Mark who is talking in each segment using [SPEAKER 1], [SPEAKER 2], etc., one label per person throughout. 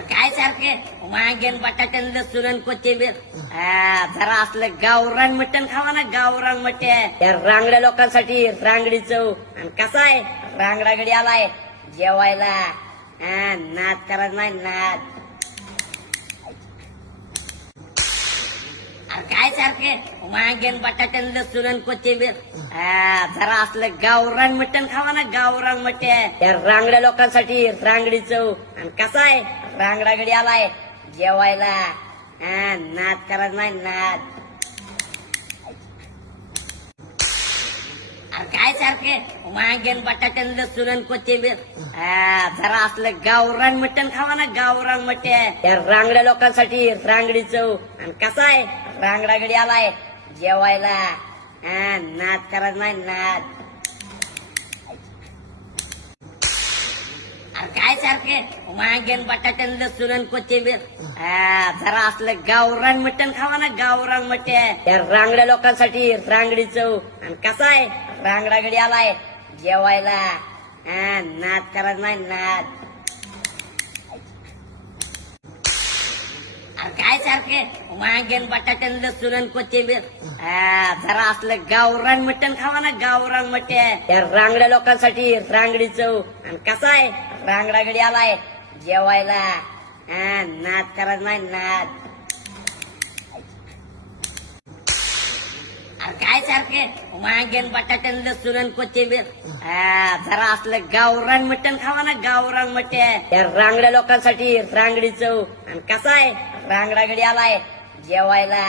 [SPEAKER 1] काय सारखे? मागेन बटाट्यान लसूण आणि कोथिंबीर जरा असलं गावरान मटण खावा ना गावरान मटण. या रांगड्या लोकांसाठी रांगडी चव. आणि कसा आहे? रांगडा गडी आलाय. जेवायला. हा, नाद करत नाही नाद. काय सारखे? मागेन बटाट्यान लसूण आणि कोथिंबीर. हा, जरा असलं गावरान मटण खावा ना गावरान मटण. या रांगड्या लोकांसाठी रांगडी चव. आणि कसा आहे? रांगडा गडी आलाय. जेवायला. हा, नाद करत नाही नाद. अरे काय सारखे? मागेन बटाट्यान लसूण आणि कोथिंबीर. हा, जरा असलं गावरान मटण खावा ना गावरान मटण. रांगड्या लोकांसाठी रांगडी चव. आणि कसा आहे? रांगडा गडी आलाय. जेवायला. हा, नाद करत नाही नाद. काय सारखे? मागेन बटाट्यान लसूण कोथिंबीर. हा, जरा असलं गावरान मटण खावा ना गावरान मटण. त्या रांगड्या लोकांसाठी रांगडी चव. आणि कसा आहे? रांगडा गडी आलाय. जेवायला. नाद करायचं नाही नाद अरे काय सारखे. मागेन बटाट्यान लसूण आणि कोथिंबीर. जरा असलं गावरान मटण खावा ना गावरान मटण. त्या रांगड्या लोकांसाठी रांगडी चव. आणि कसा आहे? रांगडा गडी आलाय. जेवायला. हा, नाद करत नाही नाद. अरे काय सारखे? मागेन बटाट्यान लसूण आणि कोथिंबीर. जरा असलं गावरान मटण खावा ना गावरान मटण. त्या रांगड्या लोकांसाठी रांगडी चव. आणि कसा आहे? रांगडा गडी आलाय. जेवायला.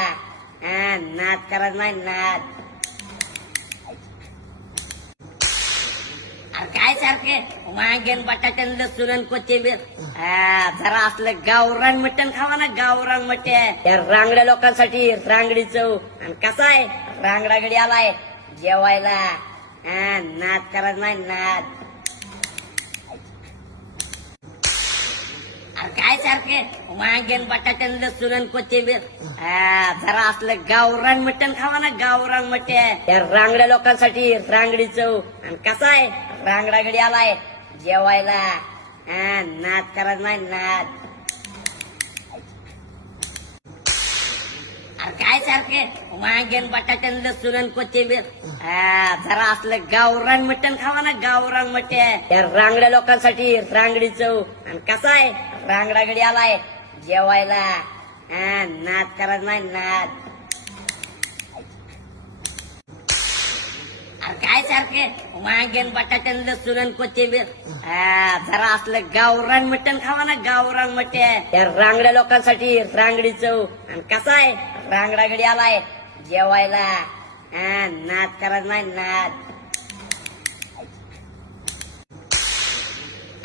[SPEAKER 1] हा, नाद करत नाही नाद. अरे काय सारखे? मागेन बटाट्यान लसूण आणि कोथिंबीर. हा, जरा असलं गावरान मटण खावा ना गावरान मटण. रांगड्या लोकांसाठी रांगडी चव. आणि कसा आहे? रांगडा गडी आलाय. जेवायला. हा, नाद करत नाही नाद अरे काय सारखे. मागेन बटाट्यान लसूण कोथिंबीर. हा, जरा असलं गावरान मटण खावा ना गावरान मटण. त्या रांगड्या लोकांसाठी रांगडी चव. आणि कसा आहे? रांगडा गडी आलाय. जेवायला. हा, नाद करत नाही नाद अरे काय सारखे. मागेन बटाट्यान लसूण आणि कोथिंबीर. हा, जरा असलं गावरान मटण खावा ना गावरान मटण. त्या रांगड्या लोकांसाठी रांगडी चव. आणि कसा आहे? रांगडा घडी आलाय. जेवायला. हा, नाद करत नाही नाद. काय सारखे? मागेन बटाट्यान लसूण कोथिंबीर. जरा असलं गावरान मटण खावा ना गावरान मटण. त्या रांगड्या लोकांसाठी रांगडी चव. आणि कसा आहे? रांगडा गडी आलाय. जेवायला. हा, नाद करत नाही नाद.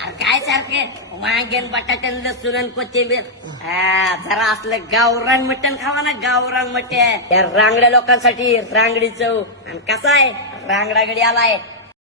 [SPEAKER 1] अरे काय सारखे? मागेन बटाट्यान लसूण कोथिंबीर. हा, जरा असलं गावरान मटण खावा ना गावरान मटण. त्या रांगड्या लोकांसाठी रांगडी चव. आणि कसा आहे? रांगडा गडी आहे आलाय.